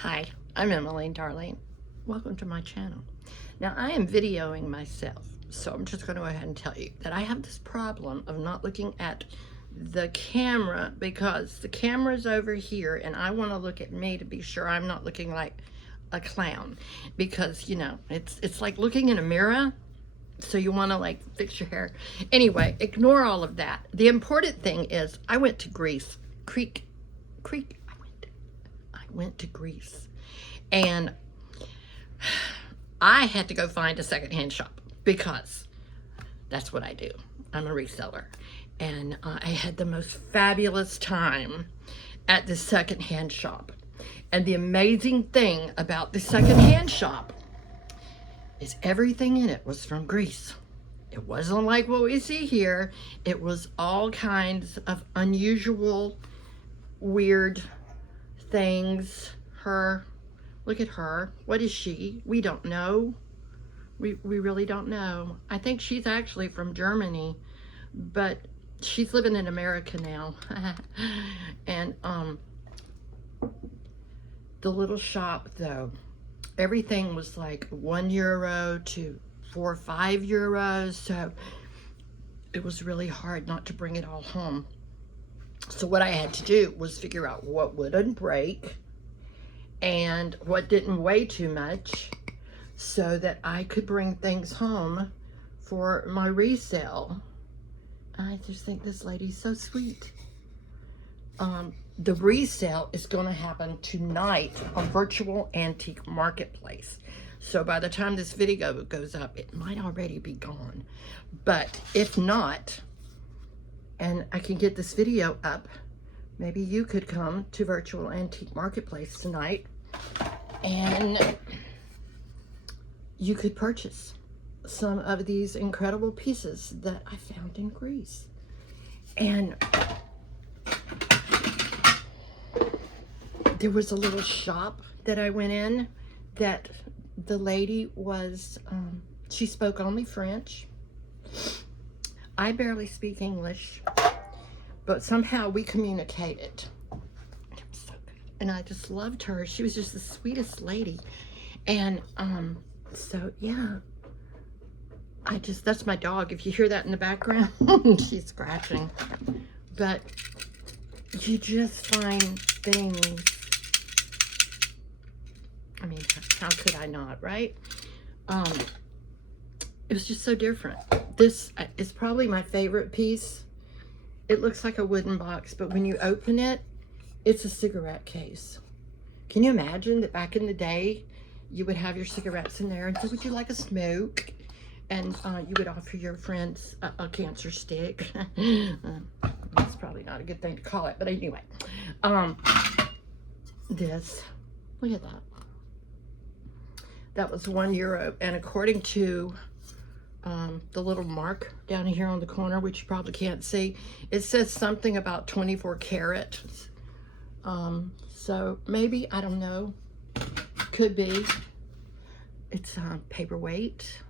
Hi, I'm Emmalene Darlene. Welcome to my channel. Now I am videoing myself, so I'm just going to go ahead and tell you that I have this problem of not looking at the camera because the camera's over here and I want to look at me to be sure I'm not looking like a clown, because you know it's like looking in a mirror, so you want to like fix your hair. Anyway, ignore all of that. The important thing is I went to Greece. I went to Greece, and I had to go find a secondhand shop because that's what I do. I'm a reseller, and I had the most fabulous time at the secondhand shop. And the amazing thing about the secondhand shop is everything in it was from Greece. It wasn't like what we see here. It was all kinds of unusual, weird things. Look at her. What is she? We don't know. We really don't know. I think she's actually from Germany, but she's living in America now. And the little shop though, everything was like €1 to 4 or 5 euros, so it was really hard not to bring it all home. So what I had to do was figure out what wouldn't break and what didn't weigh too much, so that I could bring things home for my resale. I just think this lady's so sweet. The resale is going to happen tonight on Virtual Antique Marketplace. So by the time this video goes up, it might already be gone. But if not, and I can get this video up, maybe you could come to Virtual Antique Marketplace tonight and you could purchase some of these incredible pieces that I found in Greece. And there was a little shop that I went in that the lady was, she spoke only French. I barely speak English, but somehow we communicated. It was so good. And I just loved her. She was just the sweetest lady. And so yeah, that's my dog. If you hear that in the background, she's scratching. But you just find things. I mean, how could I not, right? It was just so different. This is probably my favorite piece. It looks like a wooden box, but when you open it, it's a cigarette case. Can you imagine that back in the day, you would have your cigarettes in there and say, would you like a smoke? And you would offer your friends a cancer stick. That's probably not a good thing to call it, but anyway. This, look at that. That was €1, and according to the little mark down here on the corner, which you probably can't see, it says something about 24 karat. So maybe, I don't know, could be. It's paperweight.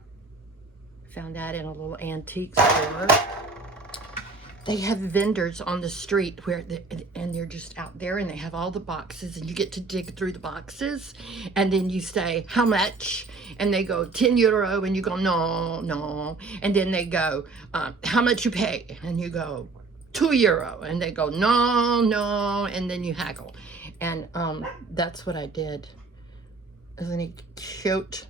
Found that in a little antique store. They have vendors on the street and they're just out there, and they have all the boxes, and you get to dig through the boxes, and then you say, how much? And they go, €10, and you go, no. And then they go, how much you pay? And you go, €2. And they go, no. And then you haggle. And that's what I did. Isn't he cute?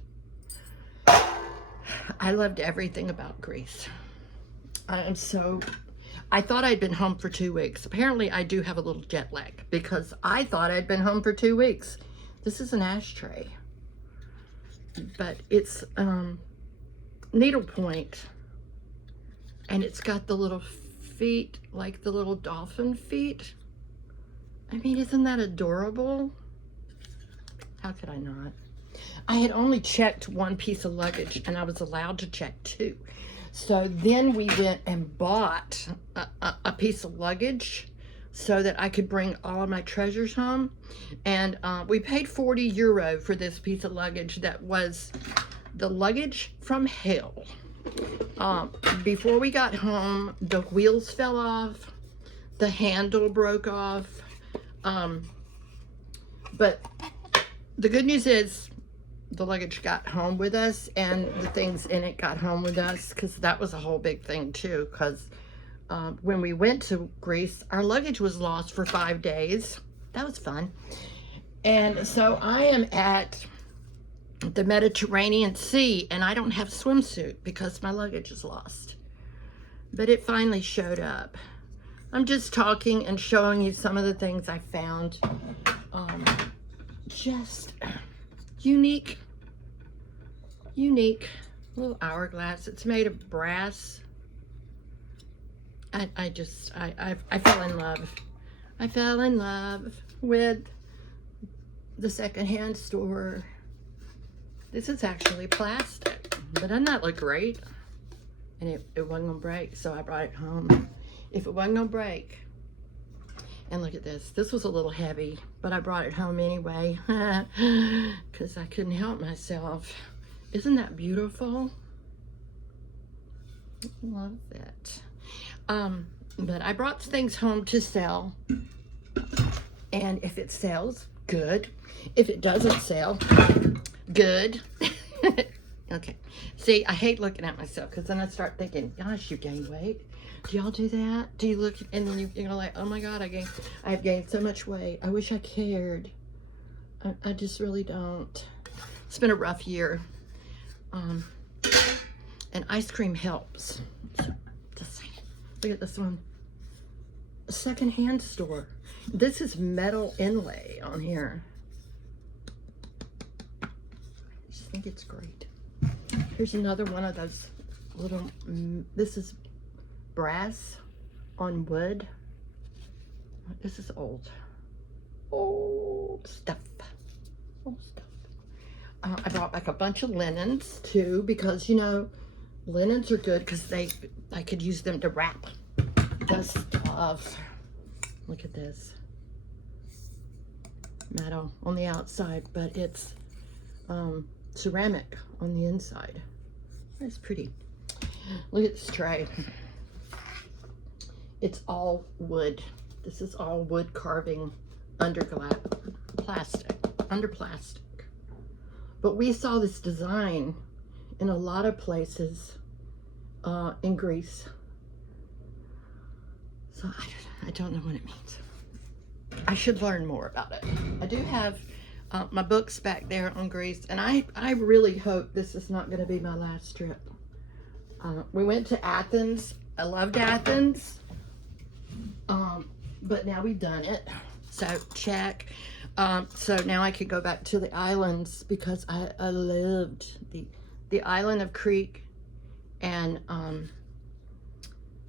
I loved everything about Greece. I thought I'd been home for 2 weeks. Apparently, I do have a little jet lag because I thought I'd been home for 2 weeks. This is an ashtray, but it's needlepoint, and it's got the little feet, like the little dolphin feet. I mean, isn't that adorable? How could I not? I had only checked one piece of luggage, and I was allowed to check 2. So then we went and bought a piece of luggage so that I could bring all of my treasures home. And we paid €40 for this piece of luggage that was the luggage from hell. Before we got home, the wheels fell off, the handle broke off, but the good news is the luggage got home with us, and the things in it got home with us, because that was a whole big thing too, because when we went to Greece, our luggage was lost for 5 days. That was fun. And so I am at the Mediterranean Sea, and I don't have a swimsuit because my luggage is lost. But it finally showed up. I'm just talking and showing you some of the things I found. Just unique little hourglass. It's made of brass. I fell in love. I fell in love with the secondhand store. This is actually plastic, but doesn't that look great? And it wasn't gonna break, so I brought it home. If it wasn't gonna break, and look at this. This was a little heavy, but I brought it home anyway, because I couldn't help myself. Isn't that beautiful? Love it. But I brought things home to sell, and if it sells, good. If it doesn't sell, good. Okay. See, I hate looking at myself, because then I start thinking, gosh, you gained weight. Do y'all do that? Do you look, and then you're like, oh my God, I've gained so much weight. I wish I cared. I just really don't. It's been a rough year. And ice cream helps. Just saying. Look at this one. A secondhand store. This is metal inlay on here. I just think it's great. Here's another one of those little, this is brass on wood. This is old stuff. Old stuff. I brought back a bunch of linens too, because you know linens are good because I could use them to wrap the stuff. Look at this, metal on the outside, but it's ceramic on the inside. That's pretty. Look at this tray. It's all wood. This is all wood carving under plastic. But we saw this design in a lot of places in Greece. So I don't know what it means. I should learn more about it. I do have my books back there on Greece, and I really hope this is not going to be my last trip. We went to Athens. I loved Athens. But now we've done it, so check. So now I can go back to the islands, because I loved the island of Crete, and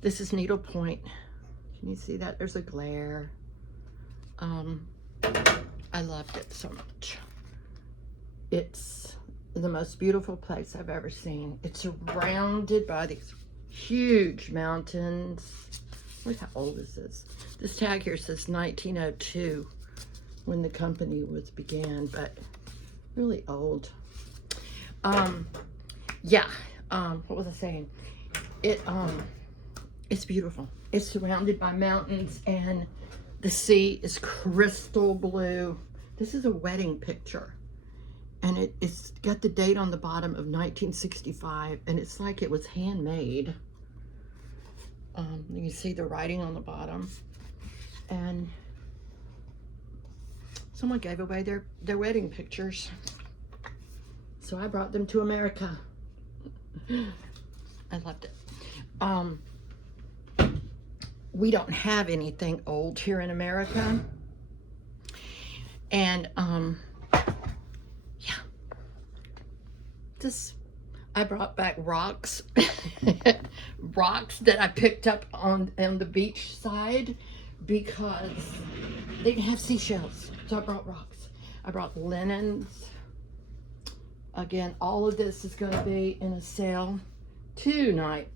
this is Needle Point. Can you see that? There's a glare. I loved it so much. It's the most beautiful place I've ever seen. It's surrounded by these huge mountains. Look how old this is. This tag here says 1902, when the company began, but really old. Yeah. What was I saying? It's beautiful. It's surrounded by mountains, and the sea is crystal blue. This is a wedding picture, and it's got the date on the bottom of 1965, and it's like it was handmade. You can see the writing on the bottom, and someone gave away their wedding pictures, so I brought them to America. I loved it. We don't have anything old here in America, and yeah, I brought back rocks. Rocks that I picked up on the beach side, because they didn't have seashells, so I brought rocks. I brought linens. Again, all of this is going to be in a sale tonight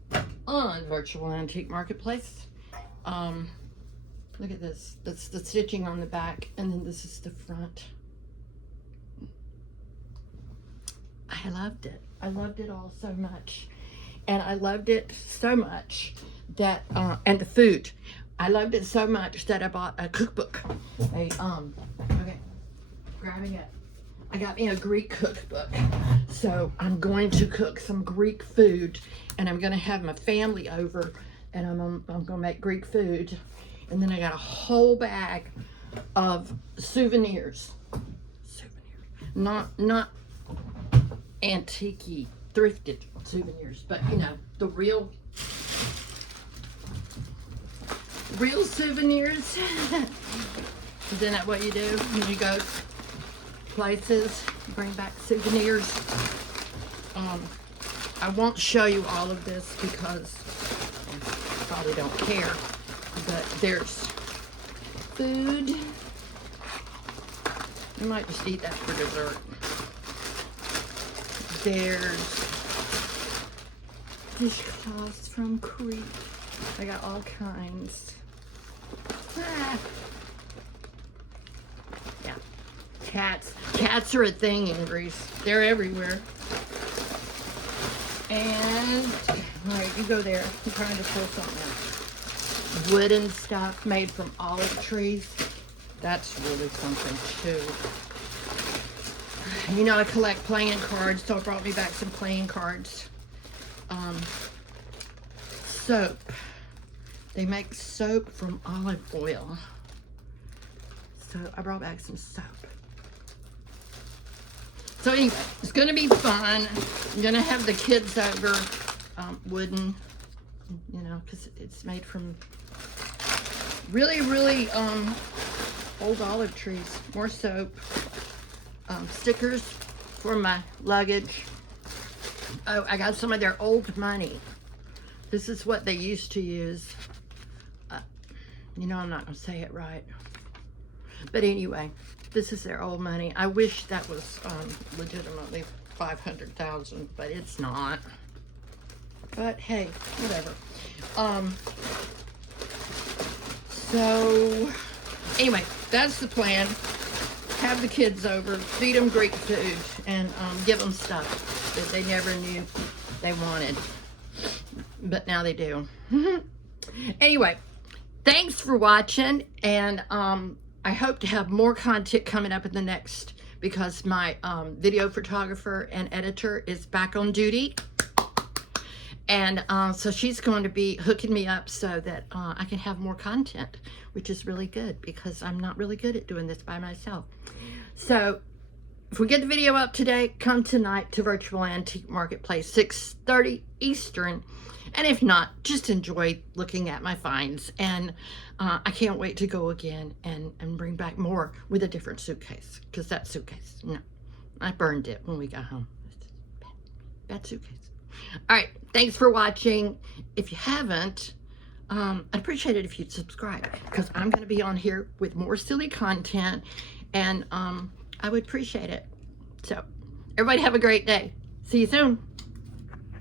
on Virtual Antique Marketplace. Look at this. That's the stitching on the back, and then this is the front. I loved it. I loved it all so much. And I loved it so much that, and the food. I loved it so much that I bought a cookbook. Okay, grabbing it. I got me a Greek cookbook. So I'm going to cook some Greek food, and I'm going to have my family over, and I'm going to make Greek food. And then I got a whole bag of souvenirs. Not antique-y, thrifted souvenirs, but you know, the real souvenirs. Isn't that what you do when you go places? Bring back souvenirs. I won't show you all of this because you probably don't care, but there's food. I might just eat that for dessert. There's dishcloths from Crete. I got all kinds. Yeah. Cats. Cats are a thing in Greece. They're everywhere. And, alright, you go there. I'm trying to pull something out. Wooden stuff made from olive trees. That's really something too. You know, I collect playing cards, so it brought me back some playing cards. Soap. They make soap from olive oil. So I brought back some soap. So anyway, it's going to be fun. I'm going to have the kids over. Wooden, you know, because it's made from really old olive trees. More soap. Stickers for my luggage. Oh, I got some of their old money. This is what they used to use. You know, I'm not going to say it right. But anyway, this is their old money. I wish that was legitimately 500,000, but it's not. But hey, whatever. So anyway, that's the plan. Have the kids over, feed them Greek food, and give them stuff that they never knew they wanted. But now they do. Anyway, thanks for watching, and I hope to have more content coming up in the next, because my video photographer and editor is back on duty. And so she's going to be hooking me up so that I can have more content, which is really good because I'm not really good at doing this by myself. So if we get the video up today, come tonight to Virtual Antique Marketplace, 6:30 Eastern. And if not, just enjoy looking at my finds. And I can't wait to go again and bring back more with a different suitcase. Because that suitcase, no, I burned it when we got home. Bad suitcase. All right, thanks for watching. If you haven't, I'd appreciate it if you'd subscribe, because I'm going to be on here with more silly content, and I would appreciate it. So, everybody have a great day. See you soon.